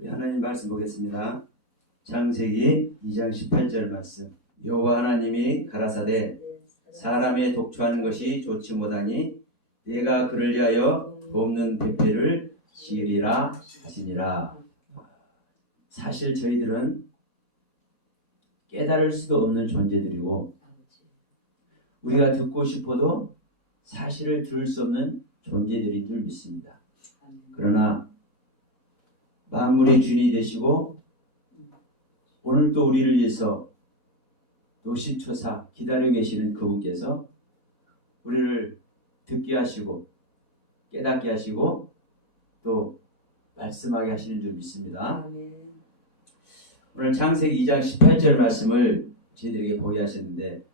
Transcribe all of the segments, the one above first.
우리 하나님 말씀 보겠습니다. 창세기 2장 18절 말씀. 여호와 하나님이 가라사대 사람의 독초하는 것이 좋지 못하니 내가 그를 위하여 돕는 배필을 지으리라 하시니라. 사실 저희들은 깨달을 수도 없는 존재들이고 우리가 듣고 싶어도 사실을 들을 수 없는 존재들인 줄 믿습니다. 그러나 만물의 주인이 되시고 오늘 또 우리를 위해서 노심초사 기다리고 계시는 그분께서 우리를 듣게 하시고 깨닫게 하시고 또 말씀하게 하시는 줄 믿습니다. 오늘 창세기 2장 18절 말씀을 저희들에게 보게 하셨는데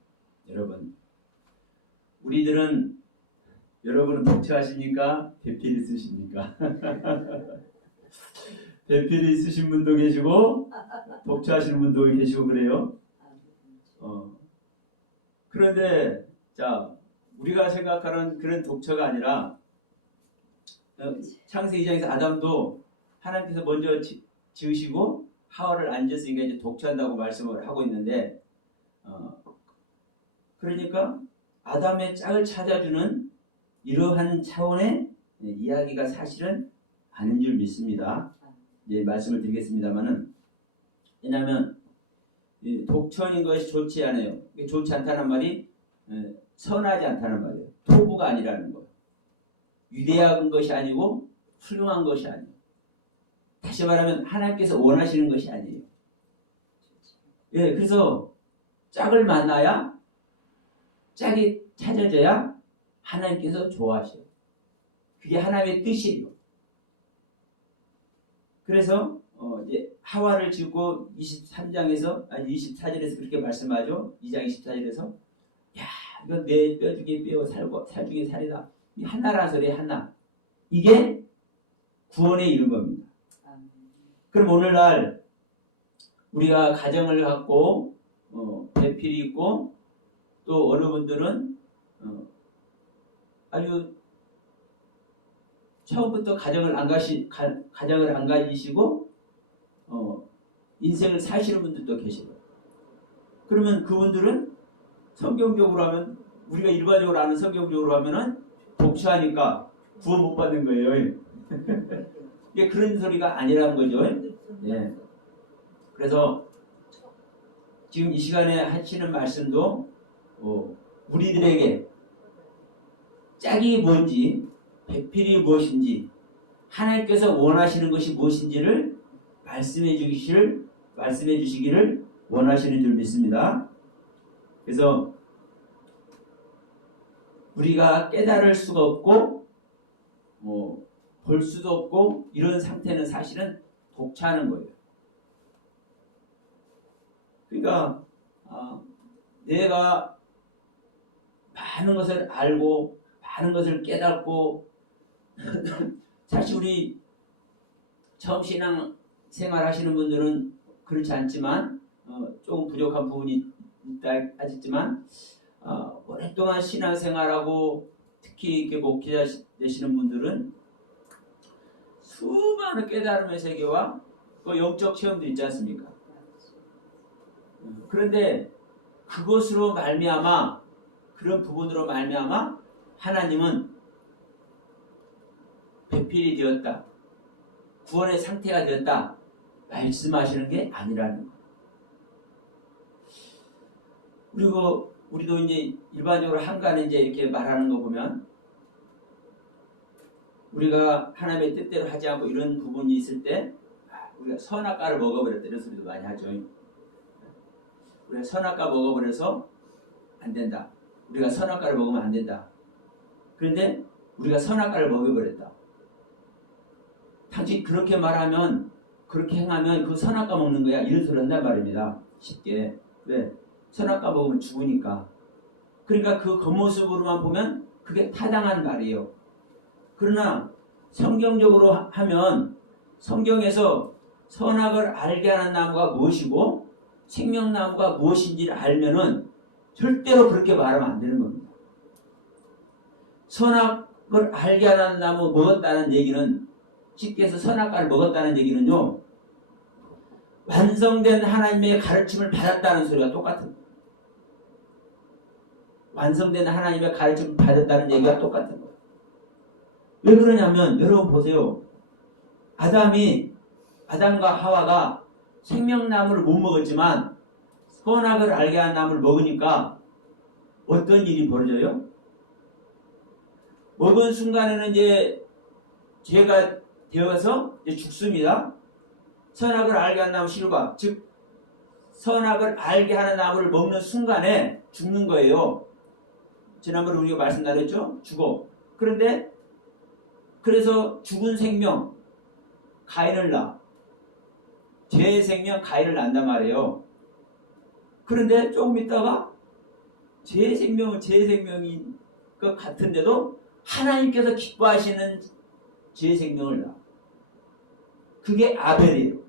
여러분은 독처하십니까? 배필이 있으십니까? 배필이 있으신 분도 계시고 독처하시는 분도 계시고 그래요. 그런데 자 우리가 생각하는 그런 독처가 아니라 창세기 2장에서 아담도 하나님께서 먼저 지으시고 하와를 안 지었으니까 이제 독처한다고 말씀을 하고 있는데 그러니까 아담의 짝을 찾아주는 이러한 차원의 이야기가 사실은 아닌 줄 믿습니다. 이제 말씀을 드리겠습니다만은 왜냐하면 독처인 것이 좋지 않아요. 좋지 않다는 말이 선하지 않다는 말이에요. 토부가 아니라는 거예요. 위대한 것이 아니고 훌륭한 것이 아니에요. 다시 말하면 하나님께서 원하시는 것이 아니에요. 예, 그래서 짝을 만나야 짝이 찾아져야 하나님께서 좋아하셔요. 그게 하나님의 뜻이에요. 그래서 이제 하와를 짓고 24절에서 그렇게 말씀하죠. 2장 24절에서 야 이거 내 뼈 중에 뼈 살 중에 살이다. 이 하나라는 소리 하나. 이게 구원에 이른 겁니다. 그럼 오늘날 우리가 가정을 갖고 배필이 있고 또 어느 분들은 아주 처음부터 가정을 안 가지시고 인생을 사시는 분들도 계시고 그러면 그분들은 성경적으로 하면 우리가 일반적으로 아는 성경적으로 하면은 독처하니까 구원 못 받는 거예요. 이게 그런 소리가 아니라는 거죠. 예. 그래서 지금 이 시간에 하시는 말씀도 우리들에게 짝이 뭔지 배필이 무엇인지 하나님께서 원하시는 것이 무엇인지를 말씀해 주시기를 원하시는 줄 믿습니다. 그래서 우리가 깨달을 수가 없고 볼 수도 없고 이런 상태는 사실은 독처하는 거예요. 그러니까 내가 많은 것을 알고 많은 것을 깨닫고 사실 우리 처음 신앙 생활 하시는 분들은 그렇지 않지만 조금 부족한 부분이 있다 하셨지만 오랫동안 신앙 생활하고 특히 이렇게 목회자 되시는 분들은 수많은 깨달음의 세계와 또 영적 체험도 있지 않습니까? 그런데 그것으로 말미암아 그런 부분으로 말미암아 하나님은 배필이 되었다. 구원의 상태가 되었다. 말씀하시는 게 아니라는 거예요. 그리고 우리도 이제 일반적으로 한간에 이제 이렇게 말하는 거 보면 우리가 하나님의 뜻대로 하지 않고 이런 부분이 있을 때 우리가 선악과를 먹어버렸다 이런 소리도 많이 하죠. 우리가 선악과 먹어버려서 안 된다. 우리가 선악과를 먹으면 안 된다. 그런데 우리가 선악과를 먹여버렸다. 당신 그렇게 말하면 그렇게 행하면 그 선악과 먹는 거야 이런 소리 한단 말입니다. 쉽게. 왜? 선악과 먹으면 죽으니까. 그러니까 그 겉모습으로만 보면 그게 타당한 말이에요. 그러나 성경적으로 하면 성경에서 선악을 알게 하는 나무가 무엇이고 생명나무가 무엇인지를 알면은 절대로 그렇게 말하면 안 되는 겁니다. 선악을 알게 하는 나무 먹었다는 얘기는 쉽게 해서 선악과를 먹었다는 얘기는요 완성된 하나님의 가르침을 받았다는 소리가 똑같은 거예요. 완성된 하나님의 가르침을 받았다는 얘기가 똑같은 거예요. 왜 그러냐면 여러분 보세요. 아담과 하와가 생명나무를 못 먹었지만 선악을 알게 한 나무를 먹으니까 어떤 일이 벌어져요? 먹은 순간에는 이제 죄가 되어서 이제 죽습니다. 선악을 알게 한 나무 실과, 즉 선악을 알게 하는 나무를 먹는 순간에 죽는 거예요. 지난번에 우리가 말씀 나눴죠? 죽어. 그런데 그래서 죽은 생명 가인을 낳아. 죄의 생명 가인을 낳는단 말이에요. 그런데 조금 있다가 죄의 생명은 죄의 생명인 것 같은데도 하나님께서 기뻐하시는 죄의 생명을 낳아. 그게 아벨이에요.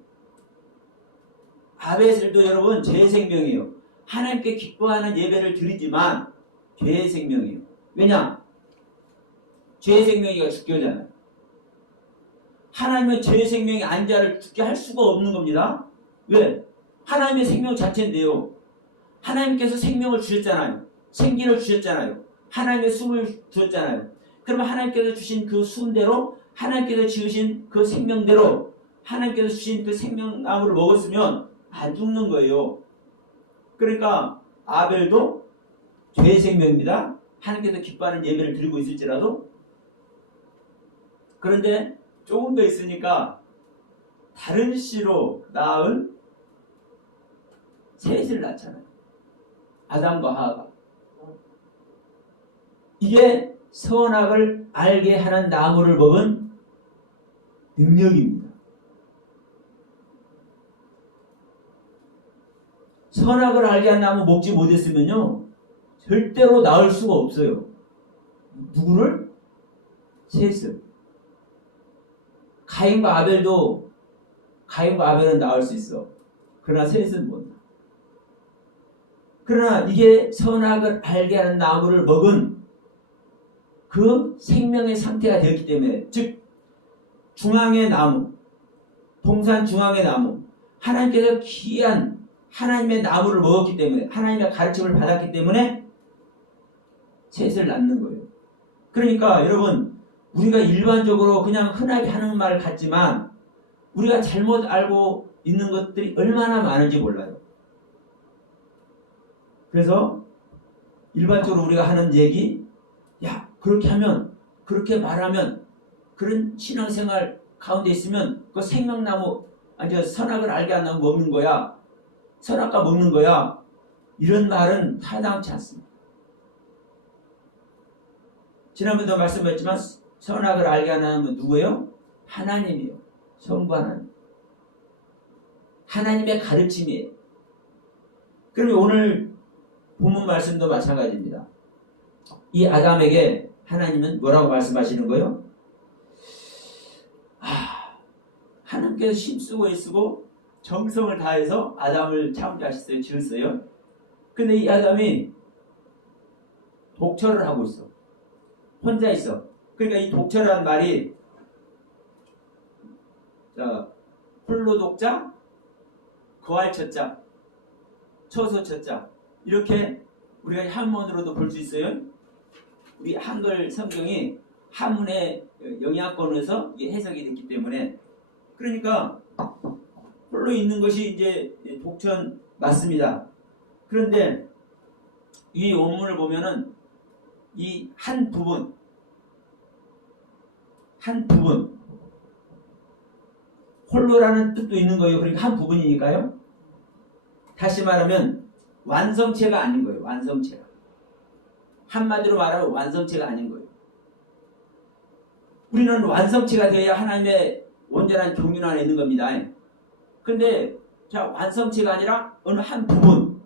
아벨도 여러분 죄의 생명이에요. 하나님께 기뻐하는 예배를 드리지만 죄의 생명이에요. 왜냐? 죄의 생명이가 죽게 하잖아요. 하나님은 죄의 생명이 아닌 자를 죽게 할 수가 없는 겁니다. 왜? 하나님의 생명 자체인데요. 하나님께서 생명을 주셨잖아요. 생기를 주셨잖아요. 하나님의 숨을 주셨잖아요. 그러면 하나님께서 주신 그 숨대로, 하나님께서 지으신 그 생명대로, 하나님께서 주신 그 생명나무를 먹었으면 안 죽는 거예요. 그러니까 아벨도 죄의 생명입니다. 하나님께서 기뻐하는 예배를 드리고 있을지라도. 그런데 조금 더 있으니까 다른 씨로 낳은 셋을 낳잖아요. 아담과 하와가. 이게 선악을 알게 하는 나무를 먹은 능력입니다. 선악을 알게 한 나무 먹지 못했으면요 절대로 낳을 수가 없어요. 누구를? 셋을. 가인과 아벨은 낳을 수 있어. 그러나 셋은 못 낳아. 그러나 이게 선악을 알게 하는 나무를 먹은 그 생명의 상태가 되었기 때문에, 즉 중앙의 나무, 동산 중앙의 나무, 하나님께서 귀한 하나님의 나무를 먹었기 때문에, 하나님의 가르침을 받았기 때문에 셋을 낳는 거예요. 그러니까 여러분, 우리가 일반적으로 그냥 흔하게 하는 말 같지만 우리가 잘못 알고 있는 것들이 얼마나 많은지 몰라요. 그래서 일반적으로 우리가 하는 얘기, 야 그렇게 하면, 그렇게 말하면, 그런 신앙생활 가운데 있으면 그 생명나무, 아니 선악을 알게 하는 나무 먹는 거야, 선악과 먹는 거야, 이런 말은 타당치 않습니다. 지난번에도 말씀드렸지만 선악을 알게 하는 나무는 누구예요? 하나님이에요. 성부 하나님. 하나님의 가르침이에요. 그러면 오늘 본문 말씀도 마찬가지입니다. 이 아담에게 하나님은 뭐라고 말씀하시는 거예요? 하나님께서 힘쓰고 애쓰고 정성을 다해서 아담을 창조하셨어요. 지었어요. 근데 이 아담이 독처를 하고 있어. 혼자 있어. 그러니까 이 독처라는 말이, 자, 홀로 독자, 거할 처자, 처소 처자, 이렇게 우리가 한문으로도 볼 수 있어요. 우리 한글 성경이 한문의 영향권에서 이게 해석이 됐기 때문에, 그러니까 홀로 있는 것이 이제 독천 맞습니다. 그런데 이 원문을 보면은 이 한 부분 홀로라는 뜻도 있는 거예요. 그러니까 한 부분이니까요. 다시 말하면 완성체가 아닌 거예요. 완성체가. 한마디로 말하면 완성체가 아닌 거예요. 우리는 완성체가 되어야 하나님의 온전한 경륜 안에 있는 겁니다. 근데 자, 완성체가 아니라 어느 한 부분.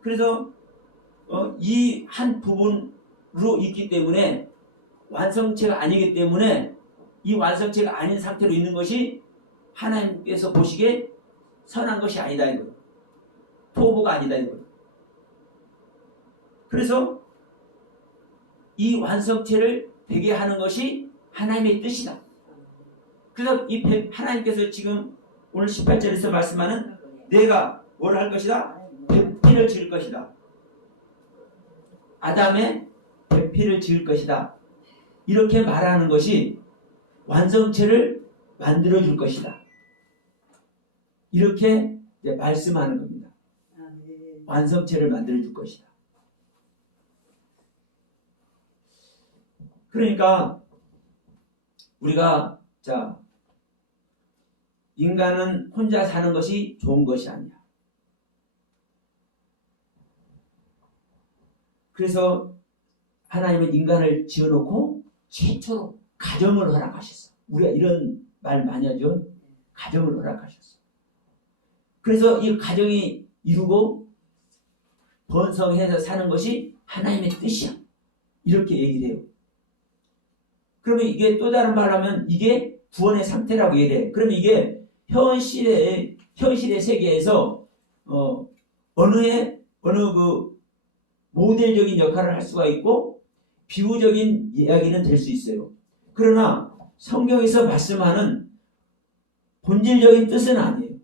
그래서 이 한 부분으로 있기 때문에 완성체가 아니기 때문에 이 완성체가 아닌 상태로 있는 것이 하나님께서 보시기에 선한 것이 아니다 이거예요. 토부가 아니다 이거예요. 그래서 이 완성체를 되게 하는 것이 하나님의 뜻이다. 그래서 이 하나님께서 지금 오늘 18절에서 말씀하는 내가 뭘 할 것이다? 배필을 지을 것이다. 아담의 배필을 지을 것이다. 이렇게 말하는 것이 완성체를 만들어 줄 것이다. 이렇게 이제 말씀하는 겁니다. 완성체를 만들어 줄 것이다. 그러니까 우리가 인간은 혼자 사는 것이 좋은 것이 아니야. 그래서 하나님은 인간을 지어놓고 최초로 가정을 허락하셨어. 우리가 이런 말 많이 하죠. 가정을 허락하셨어. 그래서 이 가정이 이루고 번성해서 사는 것이 하나님의 뜻이야. 이렇게 얘기를 해요. 그러면 이게 또 다른 말로 하면 이게 구원의 상태라고 얘기해. 그러면 이게 현실의 세계에서 어느 그 모델적인 역할을 할 수가 있고 비유적인 이야기는 될 수 있어요. 그러나 성경에서 말씀하는 본질적인 뜻은 아니에요.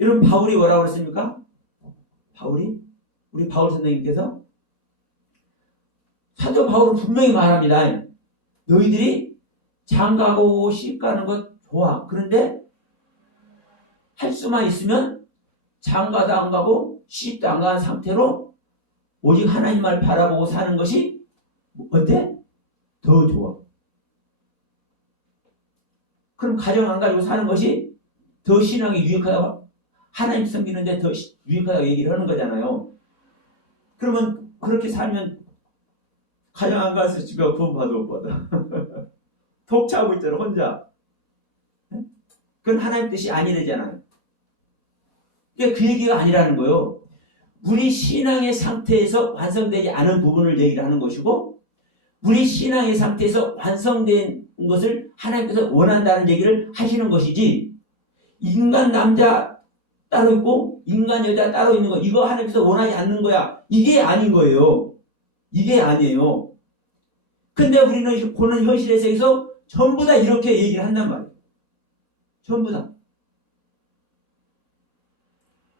여러분 바울이 뭐라고 그랬습니까? 우리 바울 선생님께서 사도 바울은 분명히 말합니다. 너희들이 장가가고 시집가는 것 좋아. 그런데 할 수만 있으면 장가도 안 가고 시집도 안 가는 상태로 오직 하나님만 바라보고 사는 것이 어때? 더 좋아. 그럼 가정 안 가지고 사는 것이 더 신앙이 유익하다고, 하나님 섬기는데 더 유익하다고 얘기를 하는 거잖아요. 그러면 그렇게 살면 가정 안 가서 집에 구원 받아 못 받아. 독차고 있잖아 혼자. 그건 하나님 뜻이 아니래잖아요. 그러니까 그 얘기가 아니라는 거예요. 우리 신앙의 상태에서 완성되지 않은 부분을 얘기를 하는 것이고 우리 신앙의 상태에서 완성된 것을 하나님께서 원한다는 얘기를 하시는 것이지 인간 남자 따로 있고 인간 여자 따로 있는 거 이거 하나님께서 원하지 않는 거야. 이게 아닌 거예요. 이게 아니에요. 근데 우리는 보는 현실의 세계에서 전부 다 이렇게 얘기를 한단 말이에요. 전부 다.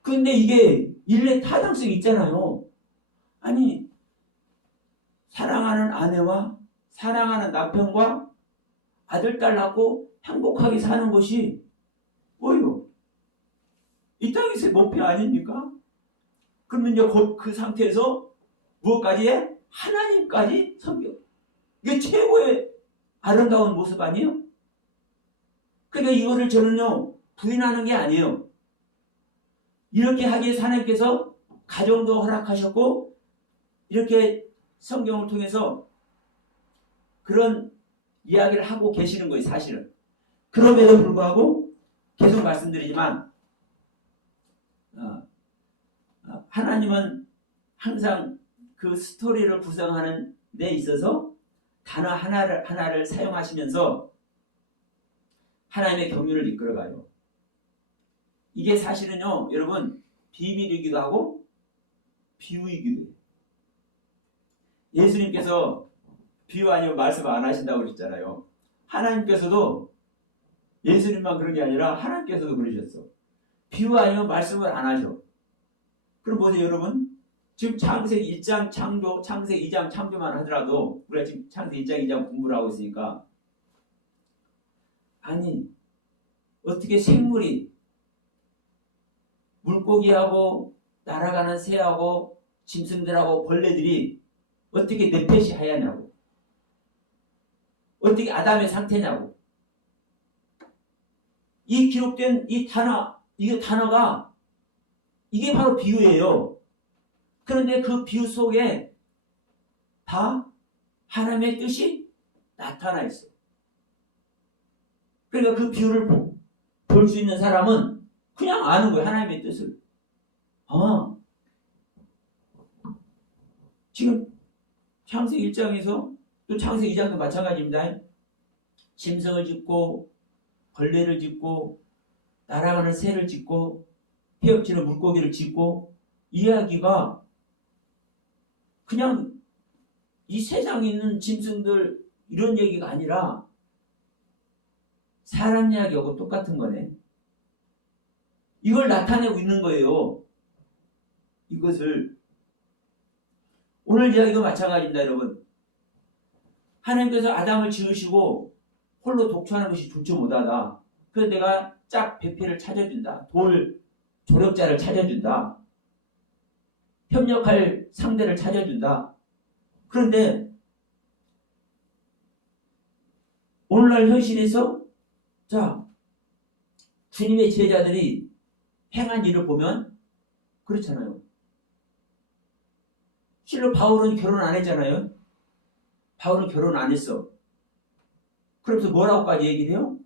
근데 이게 일례 타당성이 있잖아요. 아니 사랑하는 아내와 사랑하는 남편과 아들, 딸 낳고 행복하게 사는 것이 뭐예요? 이 땅에서의 목표 아닙니까? 그러면 이제 곧 그 상태에서 무엇까지 해? 하나님까지 섬겨. 이게 최고의 아름다운 모습 아니에요? 그러니까 이거를 저는요 부인하는 게 아니에요. 이렇게 하기에 하나님께서 가정도 허락하셨고 이렇게 성경을 통해서 그런 이야기를 하고 계시는 거예요. 사실은. 그럼에도 불구하고 계속 말씀드리지만 하나님은 항상 그 스토리를 구성하는 데 있어서 단어 하나를 사용하시면서 하나님의 경륜을 이끌어가요. 이게 사실은요 여러분 비밀이기도 하고 비유이기도 해요. 예수님께서 비유 아니면 말씀 안 하신다고 그랬잖아요. 하나님께서도 예수님만 그런 게 아니라 하나님께서도 그러셨어. 비유 아니면 말씀을 안 하셔. 그럼 보세요 여러분. 지금 창세기 1장 창조, 창세기 2장 창조만 하더라도 우리가 지금 창세기 1장 2장 공부를 하고 있으니까 아니 어떻게 생물이 물고기하고 날아가는 새하고 짐승들하고 벌레들이 어떻게 넷펫이 하냐고 어떻게 아담의 상태냐고 이 기록된 이 단어가 이게 바로 비유예요. 그런데 그 비유 속에 다 하나님의 뜻이 나타나 있어요. 그러니까 그 비유를 볼 수 있는 사람은 그냥 아는 거예요. 하나님의 뜻을. 지금 창세기 1장에서 또 창세기 2장도 마찬가지입니다. 짐승을 짓고 벌레를 짓고 날아가는 새를 짓고 헤엄치는 물고기를 짓고 이야기가 그냥 이 세상에 있는 짐승들 이런 얘기가 아니라 사람 이야기하고 똑같은 거네. 이걸 나타내고 있는 거예요. 이것을. 오늘 이야기도 마찬가지입니다, 여러분. 하나님께서 아담을 지으시고 홀로 독처하는 것이 좋지 못하다. 그래서 내가 짝 배필을 찾아준다. 돌 조력자를 찾아준다. 협력할 상대를 찾아준다. 그런데 오늘날 현실에서 자, 주님의 제자들이 행한 일을 보면 그렇잖아요. 실로 바울은 결혼 안 했잖아요. 바울은 결혼 안 했어. 그러면서 뭐라고까지 얘기를 해요?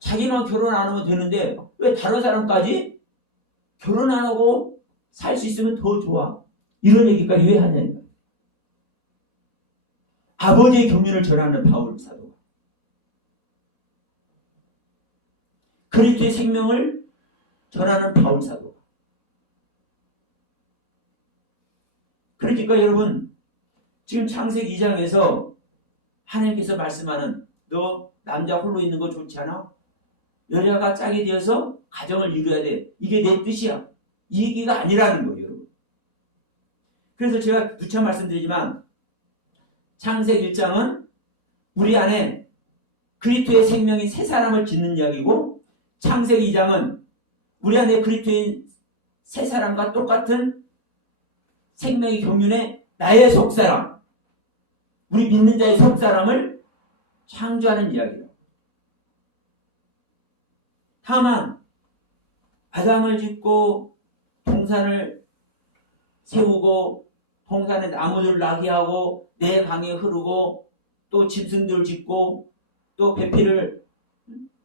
자기만 결혼 안 하면 되는데 왜 다른 사람까지 결혼 안 하고 살 수 있으면 더 좋아. 이런 얘기까지 왜 하냐니까. 아버지의 경륜을 전하는 바울 사도가 그리스도의 생명을 전하는 바울 사도가. 그러니까 여러분 지금 창세기 2장에서 하나님께서 말씀하는 너 남자 홀로 있는 거 좋지 않아? 여자가 짝이 되어서 가정을 이루어야 돼. 이게 내 뜻이야. 이 얘기가 아니라는 거예요, 여러분. 그래서 제가 누차 말씀드리지만 창세기 1장은 우리 안에 그리스도의 생명이 새 사람을 짓는 이야기고 창세기 2장은 우리 안에 그리스도인 새 사람과 똑같은 생명의 경륜에 나의 속사람, 우리 믿는 자의 속사람을 창조하는 이야기다. 다만 아담을 짓고 동산을 세우고 동산에 나무들 나게 하고 내 강에 흐르고 또 짐승들 짓고 또 배필을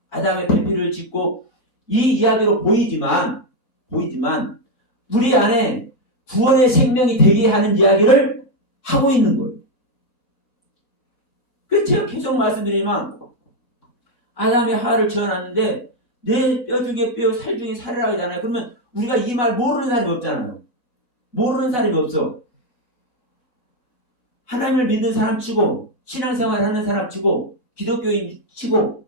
아담의 배필을 짓고 이 이야기로 보이지만 우리 안에 구원의 생명이 되게 하는 이야기를 하고 있는 거예요. 그래서 제가 계속 말씀드리지만 아담의 하와를 지어놨는데 내 뼈 중에 뼈, 살 중에 살이라고 하잖아요. 그러면 우리가 이 말 모르는 사람이 없잖아요. 모르는 사람이 없어. 하나님을 믿는 사람 치고 신앙생활 하는 사람 치고 기독교인 치고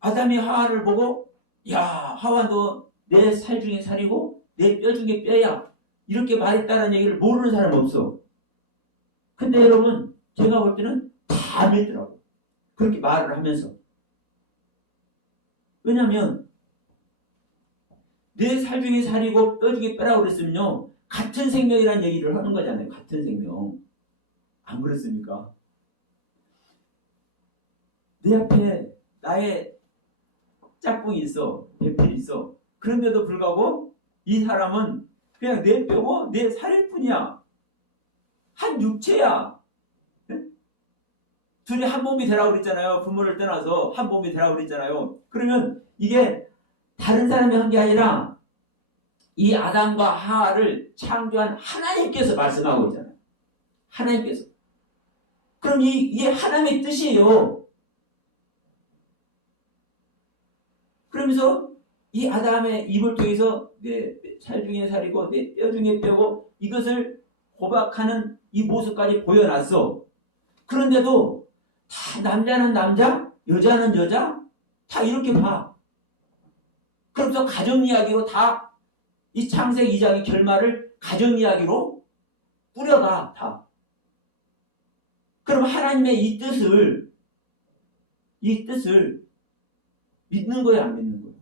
아담이 하와를 보고 야 하와 너 내 살 중에 살이고 내 뼈 중에 뼈야 이렇게 말했다는 얘기를 모르는 사람은 없어. 근데 여러분 제가 볼 때는 다 믿더라고. 그렇게 말을 하면서. 왜냐하면 내 살 중에 살이고 뼈 중에 뼈라고 그랬으면요 같은 생명이라는 얘기를 하는 거잖아요. 같은 생명. 안 그렇습니까? 내 앞에 나의 짝꿍이 있어. 배필이 있어. 그런데도 불구하고 이 사람은 그냥 내 뼈고 내 살일 뿐이야. 한 육체야. 네? 둘이 한 몸이 되라고 그랬잖아요. 부모를 떠나서 한 몸이 되라고 그랬잖아요. 그러면 이게 다른 사람이 한 게 아니라 이 아담과 하와를 창조한 하나님께서 말씀하고 있잖아요. 하나님께서. 그럼 이게 하나님의 뜻이에요. 그러면서 이 아담의 입을 통해서 내 살 중에 살이고 내 뼈 중에 뼈고 이것을 고백하는 이 모습까지 보여놨어. 그런데도 다 남자는 남자, 여자는 여자 다 이렇게 봐. 그러면서 가정 이야기로 다 이 창세기 2장의 결말을 가정 이야기로 뿌려가 다. 그럼 하나님의 이 뜻을 믿는 거예요, 안 믿는 거예요?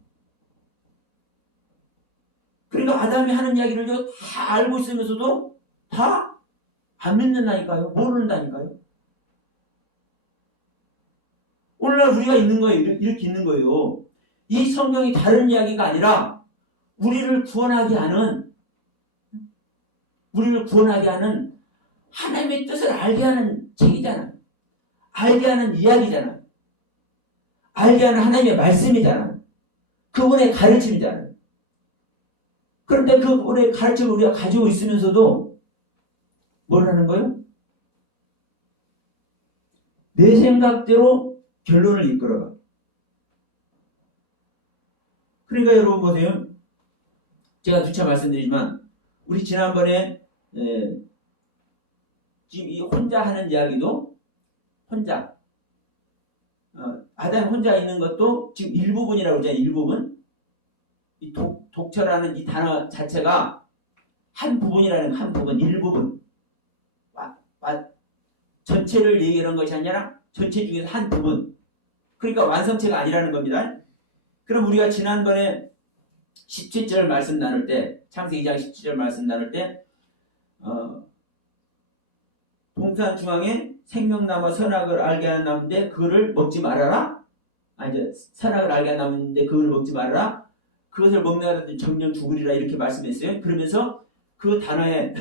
그러니까 아담이 하는 이야기를 다 알고 있으면서도 다 안 믿는다니까요. 모른다니까요. 오늘날 우리가 있는 거예요. 이렇게 있는 거예요. 이 성경이 다른 이야기가 아니라 우리를 구원하게 하는 하나님의 뜻을 알게 하는 책이잖아요. 알게 하는 이야기잖아요. 알게 하는 하나님의 말씀이잖아요. 그분의 가르침이잖아요. 그런데 그분의 가르침을 우리가 가지고 있으면서도 뭘 하는 거예요? 내 생각대로 결론을 이끌어가. 그러니까 여러분 보세요. 제가 누차 말씀드리지만 우리 지난번에 지금 이 혼자 하는 이야기도 혼자 아담 혼자 있는 것도 지금 일부분이라고 그러잖아요. 일부분. 이 독처라는 이 단어 자체가 한 부분이라는 한 부분, 일부분. 전체를 얘기하는 것이 아니라 전체 중에서 한 부분. 그러니까 완성체가 아니라는 겁니다. 그럼 우리가 지난번에 17절 말씀 나눌 때, 창세기 2장 17절 말씀 나눌 때 동산 중앙에 생명나무와 선악을 알게 하는 나무인데 그거를 먹지 말아라. 이제 선악을 알게 하는 나무인데 그걸 먹지 말아라. 그것을 먹는 정령 죽으리라 이렇게 말씀했어요. 그러면서 그 단어에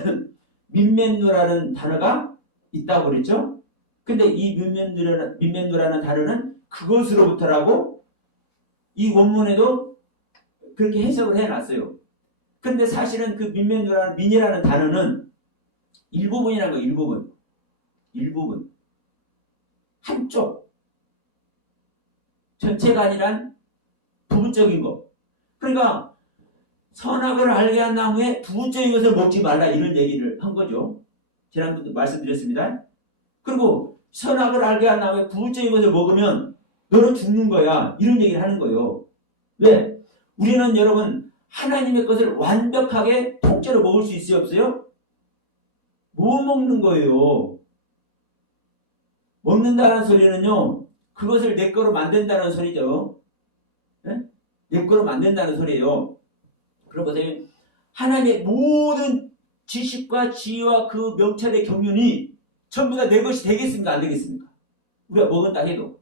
민면도라는 단어가 있다고 그랬죠. 근데 이 민면도라는 단어는 그것으로부터라고 이 원문에도 그렇게 해석을 해놨어요. 근데 사실은 그 민이라는 단어는 일부분이라는 거예요. 일부분. 한쪽. 전체가 아니란 부분적인 거. 그러니까 선악을 알게 한 나무에 부분적인 것을 먹지 말라 이런 얘기를 한 거죠. 지난번도 말씀드렸습니다. 그리고 선악을 알게 한 나무에 부분적인 것을 먹으면 너는 죽는 거야. 이런 얘기를 하는 거예요. 왜? 우리는 여러분 하나님의 것을 완벽하게 통째로 먹을 수 있어요? 없어요? 못 먹는 거예요. 먹는다는 소리는요. 그것을 내 거로 만든다는 소리죠. 네? 내 거로 만든다는 소리예요. 그럼 보세요. 하나님의 모든 지식과 지혜와 그 명찰의 경륜이 전부 다 내 것이 되겠습니까? 안 되겠습니까? 우리가 먹었다 해도.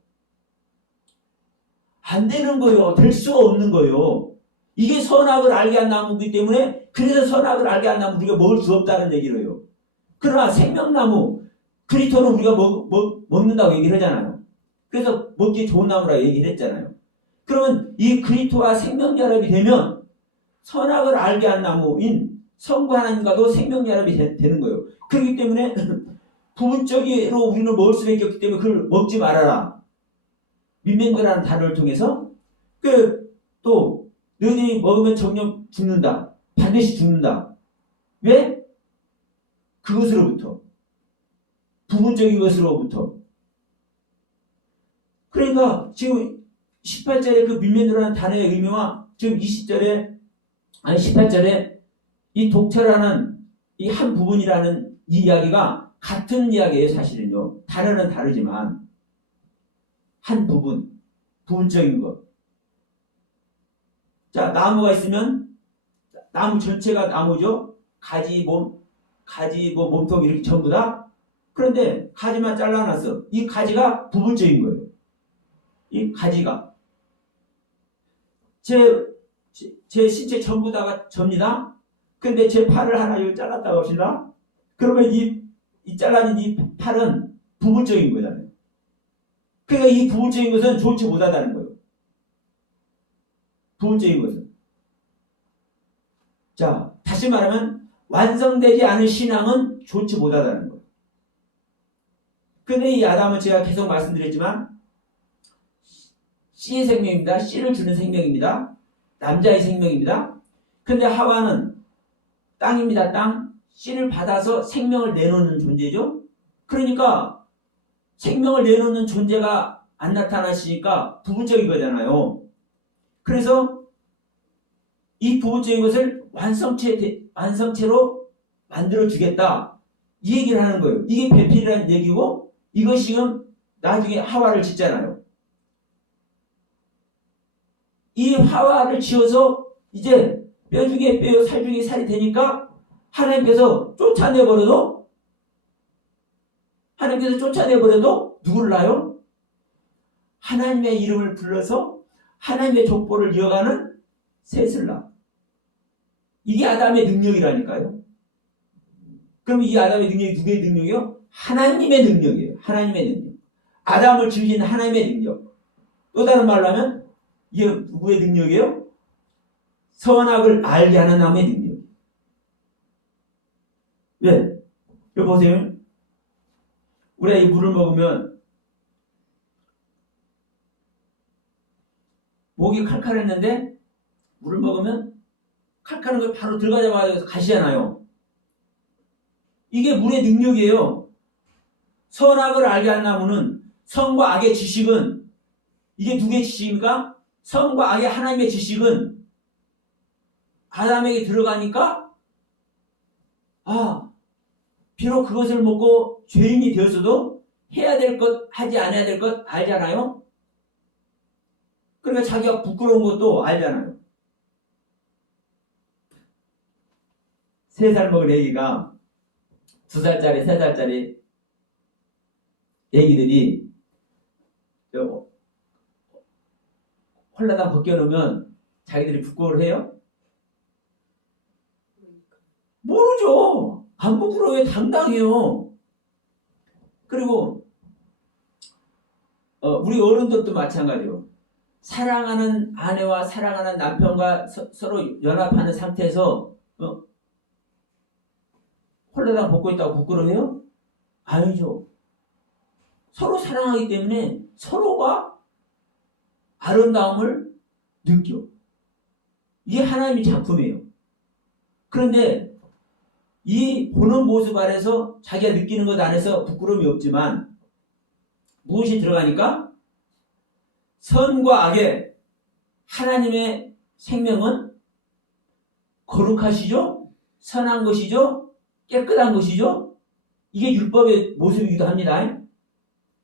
안 되는 거예요. 될 수가 없는 거예요. 이게 선악을 알게 한 나무이기 때문에 그래서 선악을 알게 한 나무 우리가 먹을 수 없다는 얘기를 해요. 그러나 생명나무 그리스도는 우리가 먹는다고 얘기를 하잖아요. 그래서 먹기 좋은 나무라고 얘기를 했잖아요. 그러면 이 그리스도와 생명연합이 되면 선악을 알게 한 나무인 성부 하나님과도 생명연합이 되는 거예요. 그렇기 때문에 부분적으로 우리는 먹을 수밖에 없기 때문에 그걸 먹지 말아라. 민면도라는 단어를 통해서 또 너희들이 먹으면 정녕 죽는다. 반드시 죽는다. 왜? 그것으로부터. 부분적인 것으로부터. 그러니까 지금 18절에 그 민면도라는 단어의 의미와 지금 18절에 이 독처라는 이 한 부분이라는 이 이야기가 같은 이야기예요. 사실은요. 단어는 다르지만 한 부분, 부분적인 것. 자, 나무가 있으면 나무 전체가 나무죠. 가지, 몸통 이렇게 전부 다. 그런데 가지만 잘라놨어. 이 가지가 부분적인 거예요. 이 가지가. 제 신체 전부 다가 접니다. 근데 제 팔을 하나 여기 잘랐다고 합시다. 그러면 이 잘라진 이 팔은 부분적인 거잖아요. 그러니까 이 부분적인 것은 좋지 못하다는 거예요. 부분적인 것은. 자, 다시 말하면 완성되지 않은 신앙은 좋지 못하다는 거예요. 근데 이 아담은 제가 계속 말씀드렸지만 씨의 생명입니다. 씨를 주는 생명입니다. 남자의 생명입니다. 근데 하와는 땅입니다. 땅. 씨를 받아서 생명을 내놓는 존재죠. 그러니까 생명을 내놓는 존재가 안 나타나시니까 부분적인 거잖아요. 그래서 이 부분적인 것을 완성체로 만들어주겠다. 이 얘기를 하는 거예요. 이게 배필이라는 얘기고 이것이 지금 나중에 하와를 짓잖아요. 이 하와를 지어서 이제 뼈 중에 뼈요 살 중에 살이 되니까 하나님께서 쫓아내버려도 누구를 낳아요? 하나님의 이름을 불러서 하나님의 족보를 이어가는 셋을 낳아. 이게 아담의 능력이라니까요. 그럼 이 아담의 능력이 누구의 능력이요? 하나님의 능력이에요. 하나님의 능력. 아담을 지으신 하나님의 능력. 또 다른 말로 하면 이게 누구의 능력이에요? 선악을 알게 하는 나무의 능력. 왜? 여기 보세요. 우리가 이 물을 먹으면 목이 칼칼했는데 물을 먹으면 칼칼한 걸 바로 들어가자마자 가시잖아요. 이게 물의 능력이에요. 선악을 알게 한 나무는 선과 악의 지식은 이게 누구의 지식입니까? 선과 악의 하나님의 지식은 아담에게 들어가니까 비록 그것을 먹고 죄인이 되었어도 해야 될 것, 하지 않아야 될 것 알잖아요? 그러니까 자기가 부끄러운 것도 알잖아요. 3살 먹은 애기가 2살짜리, 3살짜리 애기들이 홀라당 벗겨놓으면 자기들이 부끄러워 해요? 모르죠. 안 부끄러워요. 당당해요. 그리고 우리 어른들도 마찬가지요. 사랑하는 아내와 사랑하는 남편과 서로 연합하는 상태에서 홀라당 벗고 있다고 부끄러워해요? 아니죠. 서로 사랑하기 때문에 서로가 아름다움을 느껴. 이게 하나님의 작품이에요. 그런데 이 보는 모습 안에서 자기가 느끼는 것 안에서 부끄러움이 없지만 무엇이 들어가니까 선과 악의 하나님의 생명은 거룩하시죠? 선한 것이죠? 깨끗한 것이죠? 이게 율법의 모습이기도 합니다.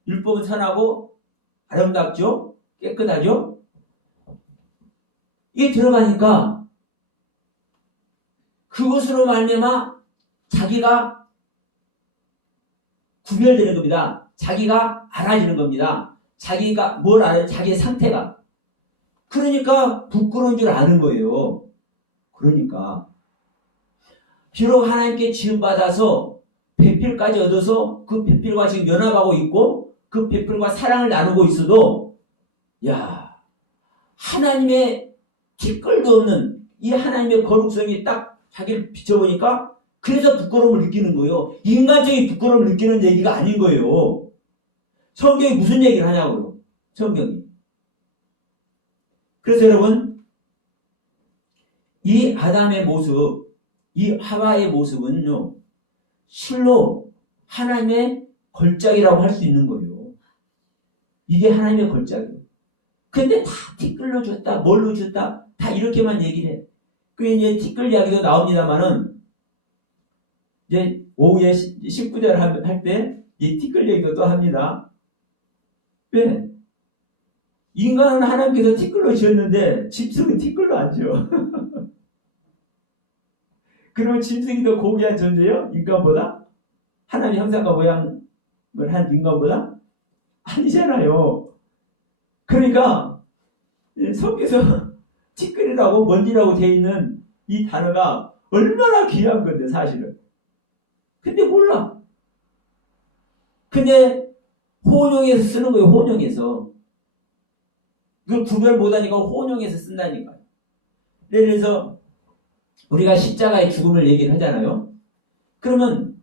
율법은 선하고 아름답죠? 깨끗하죠? 이게 들어가니까 그것으로 말미암아 자기가 구별되는 겁니다. 자기가 알아지는 겁니다. 자기가 뭘 알아요? 자기의 상태가. 그러니까 부끄러운 줄 아는 거예요. 그러니까 비록 하나님께 지음받아서 배필까지 얻어서 그 배필과 지금 연합하고 있고 그 배필과 사랑을 나누고 있어도 하나님의 티끌도 없는 이 하나님의 거룩성이 딱 자기를 비춰보니까 그래서 부끄러움을 느끼는 거예요. 인간적인 부끄러움을 느끼는 얘기가 아닌 거예요. 성경이 무슨 얘기를 하냐고요. 성경이. 그래서 여러분 이 아담의 모습, 이 하와의 모습은요. 실로 하나님의 걸작이라고 할 수 있는 거예요. 이게 하나님의 걸작이에요. 근데 다 티끌로 줬다, 뭘로 줬다, 다 이렇게만 얘기를 해. 그 이제 티끌 이야기도 나옵니다만은, 이제 오후에 19절 할 때, 이 티끌 얘기도 또 합니다. 왜? 인간은 하나님께서 티끌로 지었는데, 짐승은 티끌로 안 지어. 그러면 짐승이 더 고귀한 존재예요? 인간보다? 하나님의 형상과 모양을 한 인간보다? 아니잖아요. 그러니까 성경에서 티끌이라고 먼지라고 되어 있는 이 단어가 얼마나 귀한 건데 사실은. 근데 몰라. 근데 혼용해서 쓰는 거예요. 혼용해서. 그걸 구별 못하니까 혼용해서 쓴다니까요. 그래서 우리가 십자가의 죽음을 얘기를 하잖아요. 그러면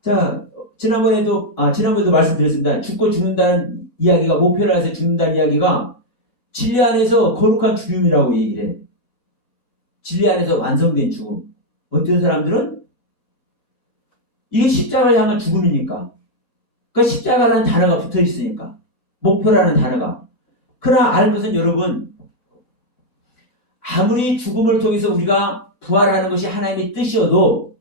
자 지난번에도 말씀드렸습니다. 죽고 죽는다는 이야기가 목표를 해서 죽는다는 이야기가 진리 안에서 거룩한 죽음이라고 얘기를 해. 진리 안에서 완성된 죽음. 어떤 사람들은 이게 십자가를 향한 죽음이니까. 그러니까 십자가라는 단어가 붙어 있으니까. 목표라는 단어가. 그러나 알 것은 여러분 아무리 죽음을 통해서 우리가 부활하는 것이 하나님의 뜻이어도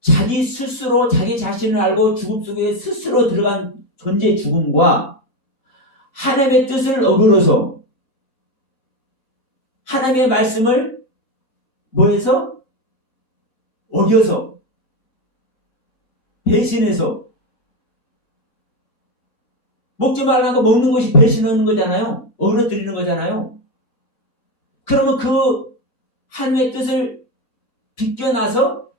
자기 스스로 자기 자신을 알고 죽음 속에 스스로 들어간 존재의 죽음과 하나님의 뜻을 어그러서 하나님의 말씀을 뭐해서? 어겨서 배신해서 먹지 말라는 거 먹는 것이 배신하는 거잖아요. 어그러뜨리는 거잖아요. 그러면 그 하나님의 뜻을 비껴나서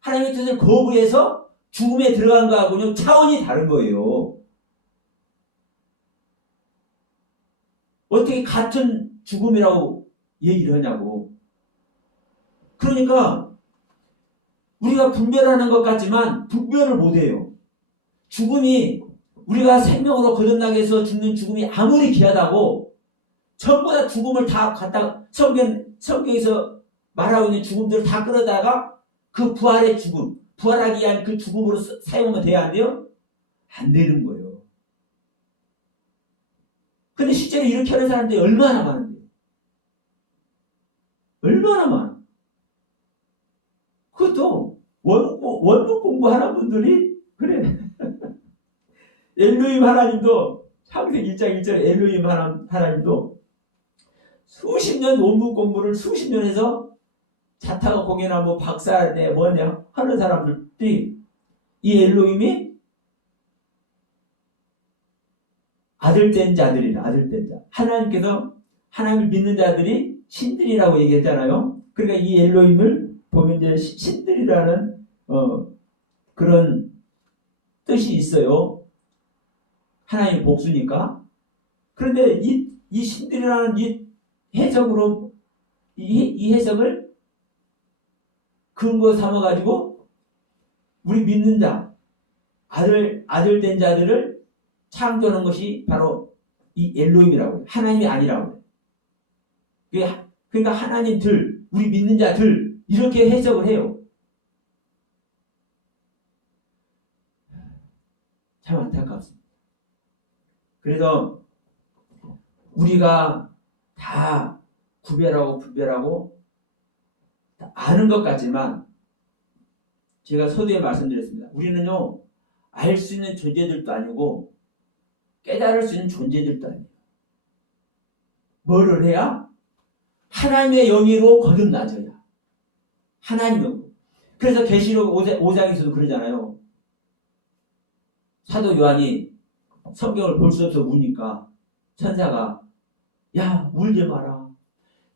하나님의 뜻을 거부해서 죽음에 들어간 거하고는 차원이 다른 거예요. 어떻게 같은 죽음이라고 얘기를 하냐고. 그러니까 우리가 분별하는 것 같지만 분별을 못해요. 죽음이 우리가 생명으로 거듭나게 해서 죽는 죽음이 아무리 귀하다고 전부 다 죽음을 다 갖다가 성경에서 말하고 있는 죽음들을 다 끌어다가 그 부활의 죽음, 부활하기 위한 그 죽음으로 사용하면 돼야 안 돼요? 안 되는 거예요. 근데 실제로 이렇게 하는 사람들이 얼마나 많은데? 얼마나 많아? 그것도 원문 공부하는 분들이 그래. 엘로힘 하나님도 창세기 1장 1절에 엘로힘 하나님도 수십 년 원문 공부를 수십 년 해서 자타가 공연하 뭐 박사네 뭐냐 하는 사람들이 이 엘로힘이 아들된 자들이라. 아들된 자. 하나님께서 하나님을 믿는 자들이 신들이라고 얘기했잖아요. 그러니까 이 엘로힘을 보면 이제 신들이라는 그런 뜻이 있어요. 하나님의 복수니까. 그런데 이 신들이라는 이 해석으로 이 해석을 근거 삼아가지고 우리 믿는 자 아들된 자들을 창조하는 것이 바로 이 엘로힘이라고 해요. 하나님이 아니라고 해요. 그러니까 하나님들, 우리 믿는 자들 이렇게 해석을 해요. 참 안타깝습니다. 그래서 우리가 다 구별하고 분별하고 다 아는 것 같지만 제가 서두에 말씀드렸습니다. 우리는요 알 수 있는 존재들도 아니고 깨달을 수 있는 존재들도 아니에요. 뭐를 해야? 하나님의 영으로 거듭나져야. 하나님의 영으로. 그래서 계시록 5장에서도 그러잖아요. 사도 요한이 성경을 볼 수 없어 우니까 천사가 야 울지 마라.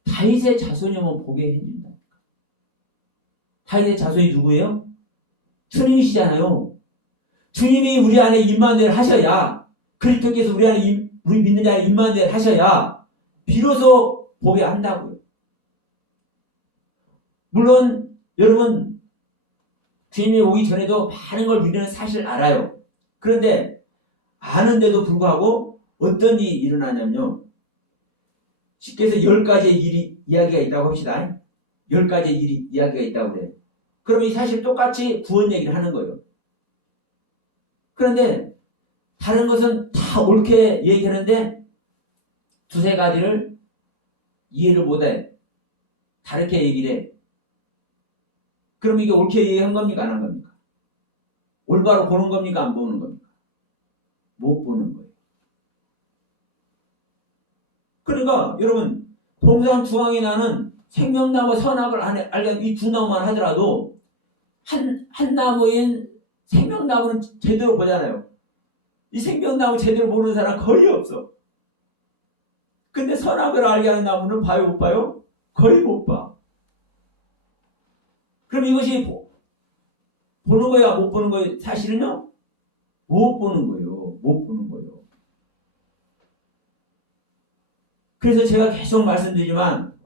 다윗의 자손이면 보게 해준다. 다윗의 자손이 누구예요? 주님이시잖아요. 주님이 우리 안에 임마누엘 하셔야 그리스도께서 우리 믿는 자에 임마누엘 하셔야 비로소 보게 한다고요. 물론 여러분 주님이 오기 전에도 많은 걸 우리는 사실 알아요. 그런데 아는데도 불구하고 어떤 일이 일어나냐면요. 쉽게 해서 10가지의 이야기가 있다고 합시다. 10가지의 이야기가 있다고 그래요. 그러면 사실 똑같이 구원 얘기를 하는 거예요. 그런데 다른 것은 다 옳게 얘기하는데 두세 가지를 이해를 못해. 다르게 얘기를 해. 그럼 이게 옳게 얘기한 겁니까? 안 한 겁니까? 올바로 보는 겁니까? 안 보는 겁니까? 못 보는 거예요. 그러니까 여러분 동산 중앙에 나는 생명나무 선악을 알게 이 두 나무만 하더라도 한 나무인 생명나무는 제대로 보잖아요. 이 생명나무 제대로 보는 사람 거의 없어. 근데 선악을 알게 하는 나무는 봐요 못 봐요? 거의 못 봐. 그럼 이것이 보는 거야 못 보는 거예요? 사실은요 못 보는 거예요. 못 보는 거예요. 그래서 제가 계속 말씀드리지만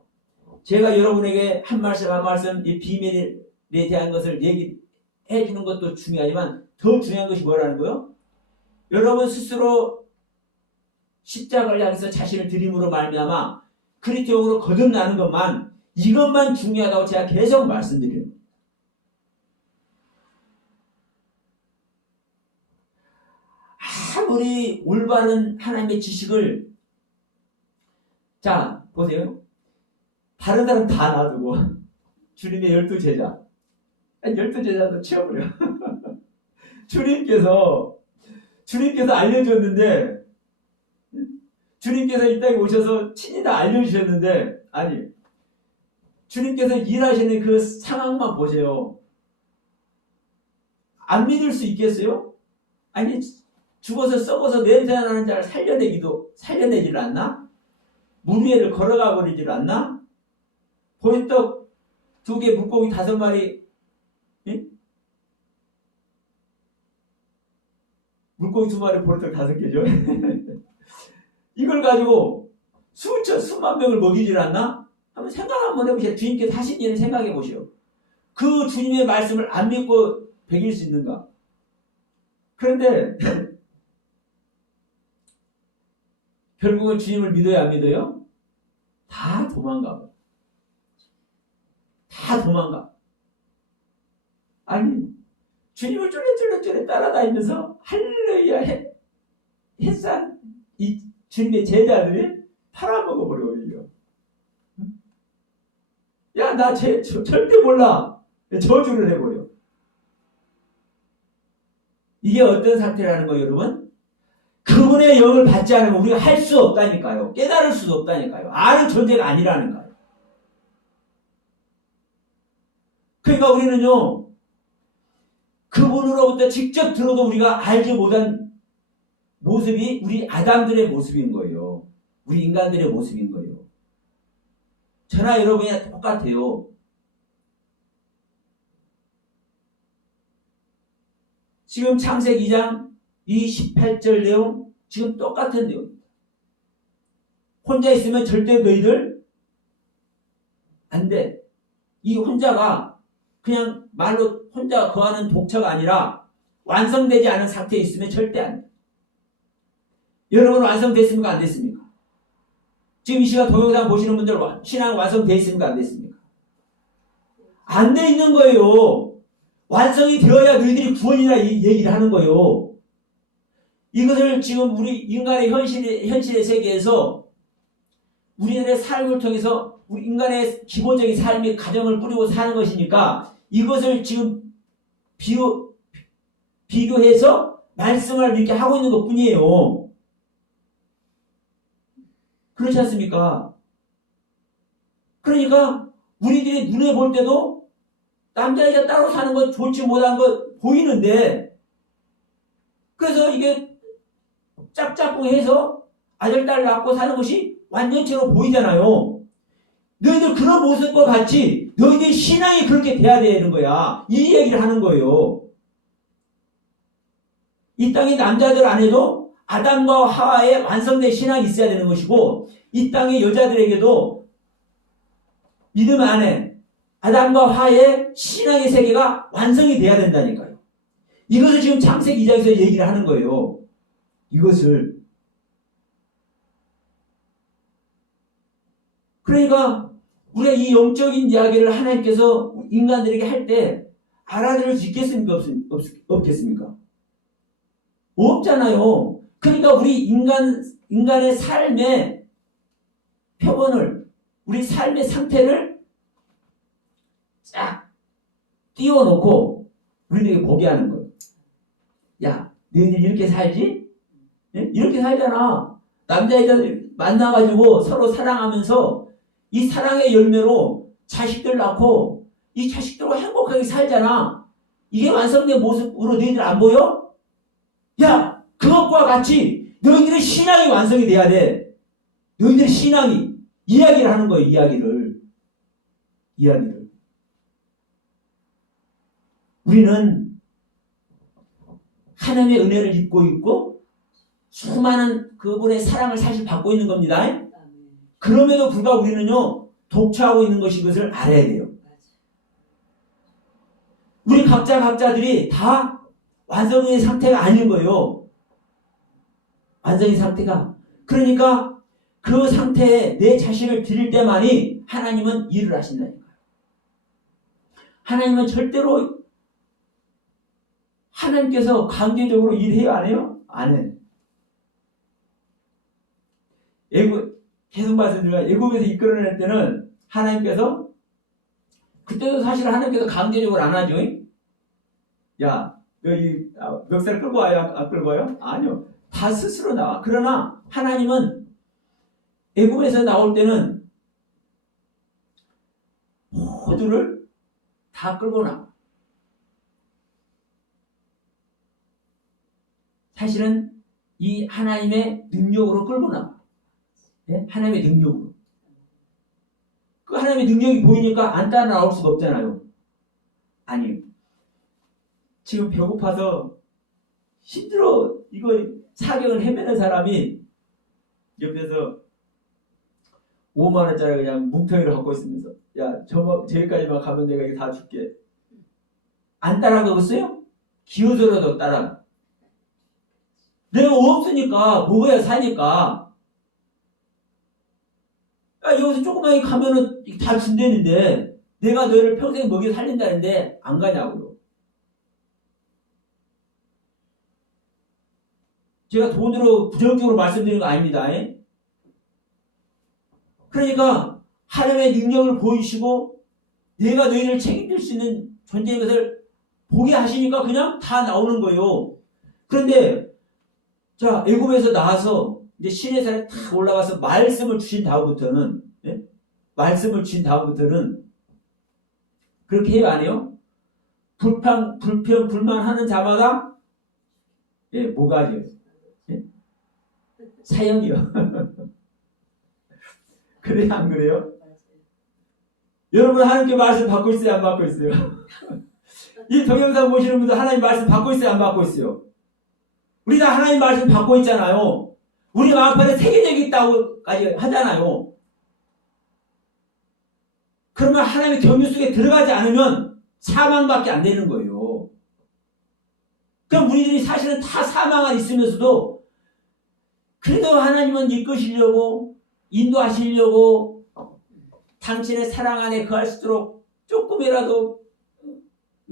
제가 여러분에게 한 말씀 이 비밀에 대한 것을 얘기해 주는 것도 중요하지만 더 중요한 것이 뭐라는 거예요? 여러분 스스로 십자가를 향해서 자신을 드림으로 말미암아 그리스도로 거듭나는 것만 이것만 중요하다고 제가 계속 말씀드려요. 아무리 올바른 하나님의 지식을 자 보세요. 다른 사람 다 놔두고 주님의 12제자 12제자도 치워버려. 주님께서 알려줬는데 주님께서 이 땅에 오셔서 친히 다 알려주셨는데 아니 주님께서 일하시는 그 상황만 보세요. 안 믿을 수 있겠어요? 아니 죽어서 썩어서 냄새나는 자를 살려내지를 않나? 물 위에를 걸어가 버리질 않나? 보리떡 2개 물고기 5마리 예? 물고기 2마리 보리떡 5개죠. 이걸 가지고 수만 명을 먹이질 않나? 한번 생각 한번 해보세요. 주님께서 하신 일을 생각해 보시오. 그 주님의 말씀을 안 믿고 배길 수 있는가? 그런데 결국은 주님을 믿어요 안 믿어요? 다 도망가. 다 도망가. 아니 주님을 쫄래쫄래 따라다니면서 할렐루야 햇산 주님의 제자들이 팔아먹어버려 오히려. 야, 나 절대 몰라. 저주를 해버려. 이게 어떤 상태라는 거예요, 여러분? 그분의 영을 받지 않으면 우리가 할 수 없다니까요. 깨달을 수도 없다니까요. 아는 존재가 아니라는 거예요. 그러니까 우리는요, 그분으로부터 직접 들어도 우리가 알지 못한 모습이 우리 아담들의 모습인 거예요. 우리 인간들의 모습인 거예요. 저나 여러분이 똑같아요. 지금 창세기 2장 이 18절 내용 지금 똑같은 내용입니다. 혼자 있으면 절대 너희들 안 돼. 이 혼자가 그냥 말로 혼자 거하는 독처가 아니라 완성되지 않은 상태에 있으면 절대 안 돼. 여러분 완성됐습니까? 안 됐습니까? 지금 이 시간 동영상 보시는 분들 신앙 완성되어 있습니까? 안 됐습니까? 안 돼 있는 거예요. 완성이 되어야 너희들이 구원이라 얘기를 하는 거예요. 이것을 지금 우리 인간의 현실의 세계에서 우리들의 삶을 통해서 우리 인간의 기본적인 삶의 가정을 꾸리고 사는 것이니까 이것을 지금 비교해서 말씀을 이렇게 하고 있는 것 뿐이에요. 그렇지 않습니까? 그러니까 우리들이 눈에 볼 때도 남자애가 따로 사는 것 좋지 못한 것 보이는데 그래서 이게 짝짝꿍해서 아들, 딸 낳고 사는 것이 완전체로 보이잖아요. 너희들 그런 모습과 같이 너희들 신앙이 그렇게 돼야 되는 거야. 이 얘기를 하는 거예요. 이 땅의 남자들 안에도 아담과 하와의 완성된 신앙이 있어야 되는 것이고 이 땅의 여자들에게도 믿음 안에 아담과 하와의 신앙의 세계가 완성이 돼야 된다니까요. 이것을 지금 창세기 2장에서 얘기를 하는 거예요. 이것을. 그러니까 우리가 이 영적인 이야기를 하나님께서 인간들에게 할 때 알아들을 수 있겠습니까? 없겠습니까? 없잖아요. 그러니까 우리 인간의 삶의 표본을, 우리 삶의 상태를 쫙 띄워놓고 우리들에게 보게 하는 거예요. 야, 너희들이 이렇게 살지? 네? 이렇게 살잖아. 남자애들 만나가지고 서로 사랑하면서 이 사랑의 열매로 자식들 낳고 이 자식들과 행복하게 살잖아. 이게 완성된 모습으로 너희들 안 보여? 야, 그것과 같이 너희들의 신앙이 완성이 돼야 돼. 너희들의 신앙이 이야기를 하는 거예요. 이야기를. 우리는 하나님의 은혜를 입고 있고 수많은 그분의 사랑을 사실 받고 있는 겁니다. 그럼에도 불구하고 우리는요 독처하고 있는 것이 것을 알아야 돼요. 우리 각자들이 다 완성의 상태가 아닌 거예요. 완성의 상태가. 그러니까 그 상태에 내 자신을 드릴 때만이 하나님은 일을 하신다니까요. 하나님은 절대로 하나님께서 강제적으로 일해요? 안 해요? 안 해. 계속 말씀드려요. 애굽에서 이끌어낼 때는 하나님께서 그때도 사실 하나님께서 강제적으로 안 하죠. 야, 너희 멱살 끌고 와요? 안 끌고 와요? 아니요. 다 스스로 나와. 그러나 하나님은 애굽에서 나올 때는 모두를 다 끌고 나와. 사실은 이 하나님의 능력으로 끌고 나와. 네? 하나님의 능력으로. 그 하나님의 능력이 보이니까 안 따라 나올 수가 없잖아요. 아니, 지금 배고파서 힘들어 이거 사경을 헤매는 사람이 옆에서 5만 원짜리 그냥 뭉텅이를 갖고 있으면서 야, 저기까지만 가면 내가 이거 다 줄게. 안 따라가겠어요? 기어서라도 따라. 내가 없으니까 먹어야 사니까. 야, 여기서 조그마하게 가면은 다 준다는데 내가 너를 평생 먹여 살린다는데 안 가냐고요. 제가 돈으로 부정적으로 말씀드리는 거 아닙니다. 그러니까 하나님의 능력을 보이시고 내가 너희를 책임질 수 있는 존재인 것을 보게 하시니까 그냥 다 나오는 거예요. 그런데 자, 애굽에서 나와서 이제 시내산에 탁 올라가서 말씀을 주신 다음부터는 말씀을 주신 다음부터는 그렇게 해요, 안 해요? 불만하는 자마다 뭐가지요? 사형이요. 그래요, 안 그래요? 여러분 하나님께 말씀 받고 있어요, 안 받고 있어요? 이 동영상 보시는 분들 하나님 말씀 받고 있어요, 안 받고 있어요? 우리 다 하나님 말씀 받고 있잖아요. 우리 마음판에 세계적이 있다고까지 하잖아요. 그러면 하나님의 경륜 속에 들어가지 않으면 사망밖에 안 되는 거예요. 그럼 우리들이 사실은 다 사망 안에 있으면서도 그래도 하나님은 이끄시려고 인도하시려고 당신의 사랑 안에 거할 수 있도록 조금이라도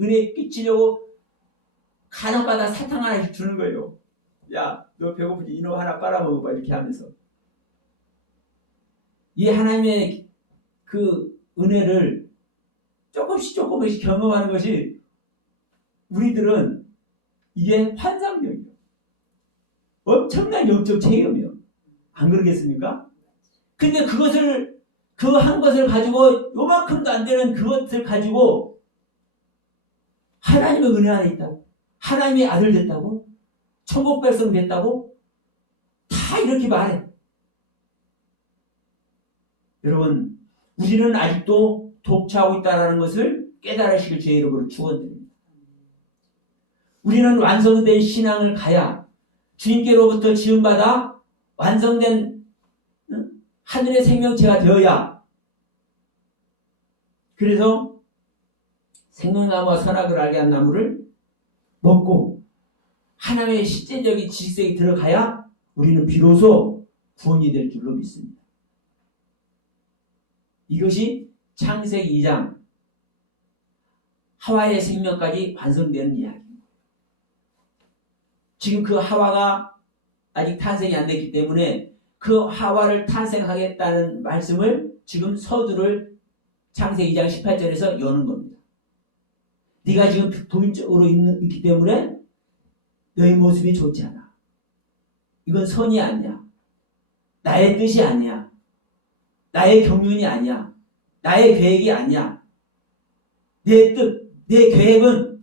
은혜 끼치려고 간혹가다 사탕 하나씩 주는 거예요. 야, 너 배고프지? 이놈 하나 빨아먹어봐. 이렇게 하면서. 이 하나님의 그 은혜를 조금씩 경험하는 것이 우리들은 이게 환상적이에요. 엄청난 영적 체험이에요. 안 그러겠습니까? 근데 그것을 그 한 것을 가지고 요만큼도 안 되는 그것을 가지고 하나님의 은혜 안에 있다고, 하나님의 아들 됐다고, 천국 백성 됐다고 다 이렇게 말해. 여러분, 우리는 아직도 독차하고 있다는 것을 깨달으시길 제 이름으로 축원드립니다. 우리는 완성된 신앙을 가야 주님께로부터 지음받아 완성된 하늘의 생명체가 되어야, 그래서 생명나무와 선악을 알게 한 나무를 먹고 하나님의 실제적인 지식세에 들어가야 우리는 비로소 구원이 될 줄로 믿습니다. 이것이 창세기 2장 하와의 생명까지 완성되는 이야기입니다. 지금 그 하와가 아직 탄생이 안 됐기 때문에 그 하와를 탄생하겠다는 말씀을 지금 서두를 창세기 2장 18절에서 여는 겁니다. 네가 지금 도인적으로 있기 때문에 너의 모습이 좋지 않아. 이건 선이 아니야. 나의 뜻이 아니야. 나의 경륜이 아니야. 나의 계획이 아니야. 내 뜻, 내 계획은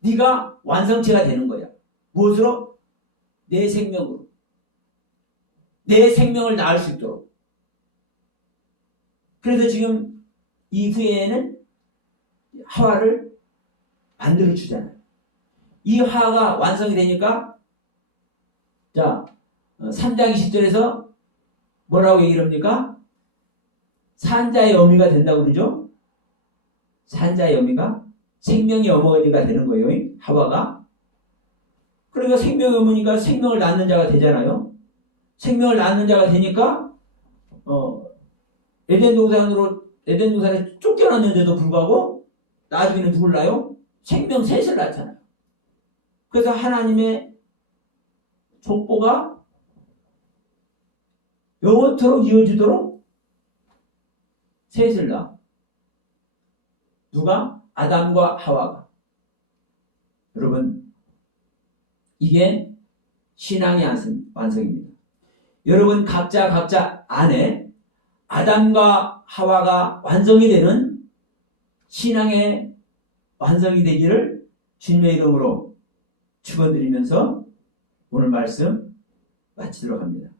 네가 완성체가 되는 거야. 무엇으로? 내 생명으로. 내 생명을 낳을 수 있도록. 그래서 지금 이후에는 하와를 만들어 주잖아요. 이 하와가 완성이 되니까 자 3장 20절에서 뭐라고 얘기를 합니까? 산자의 어미가 된다고 그러죠? 산자의 어미가 생명의 어머니가 되는 거예요. 하와가. 그러니까 생명의 어머니가 생명을 낳는 자가 되잖아요. 생명을 낳는 자가 되니까 에덴 동산에 쫓겨났는데도 불구하고 나중에는 누굴 낳아요? 생명 셋을 낳잖아요. 그래서 하나님의 족보가 영원토록 이어지도록 셋을 낳아. 누가? 아담과 하와가. 여러분, 이게 신앙의 완성입니다. 여러분 각자 안에 아담과 하와가 완성이 되는 신앙의 완성이 되기를 주님의 이름으로 축원드리면서 오늘 말씀 마치도록 합니다.